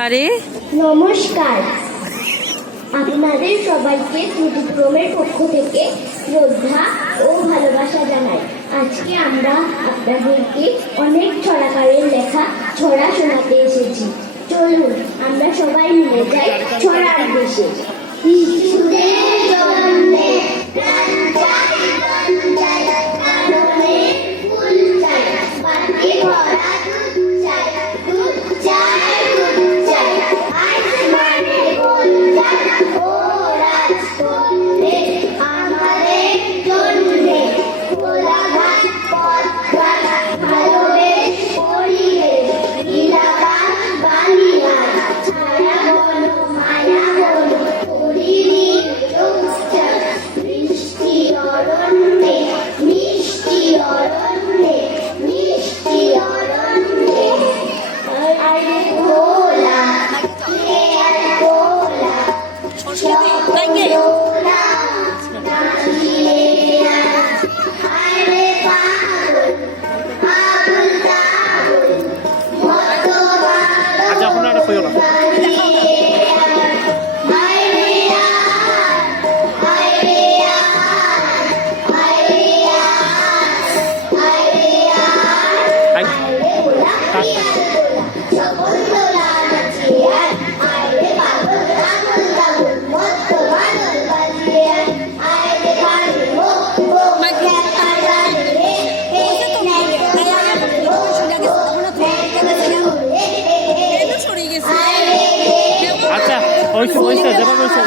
আরে নমস্কার, আপনাদের সবাইকে ত্রুটিক্রমের পক্ষ থেকে শ্রদ্ধা ও ভালোবাসা জানাই। আজকে আমরা আপনাদেরকে অনেক ছড়াকারের লেখা ছড়া শোনাতে এসেছি। চলুন আমরা সবাই মিলে যাই ছড়ার দেশে। শিশুদের জন্যে প্রাণ চাই, প্রাণ চাই, কারণে ফুল চাই, বাটি ভরা দুধ চাই, দুধ চাই, দুধ চাই, আইস মানে গোল চাই, ও রাজকন্যে আমাদের জন্যে খোলা ঘাট পথ ঘাট ভালোবেস পরিবেশ লীলাগান বালিয়ান ছায়া বন মায়া বন পরিবেশ রোগচার বৃষ্টি অরণ্যে মিষ্টি অরণ্যে মিষ্টি অরণ্যে আরে ভোলা কে আর ভোলা চকোলা নাচিয়ে আরে পাগল আবুল তাবুল মত আচ্ছা আপনারা কইও না আচ্ছা ওইসব যেটা বলছেন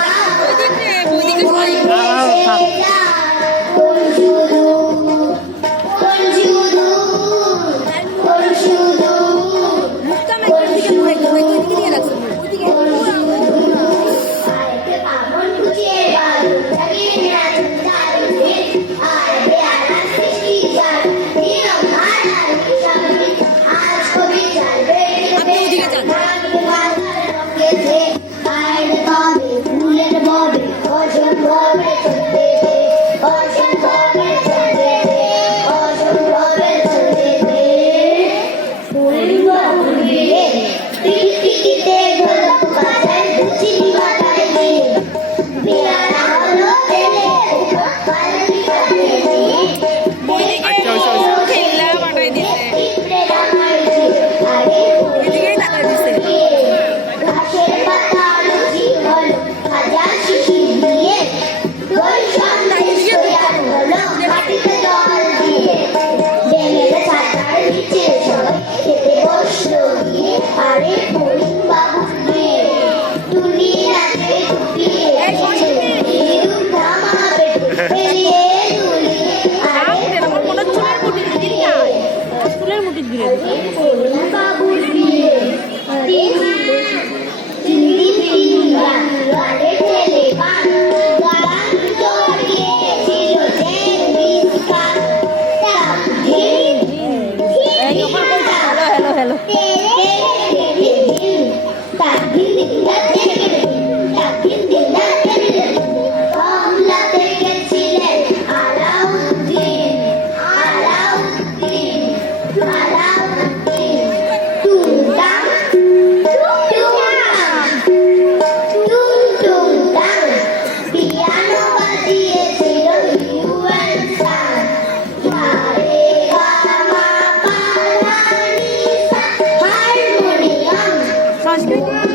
Let's go.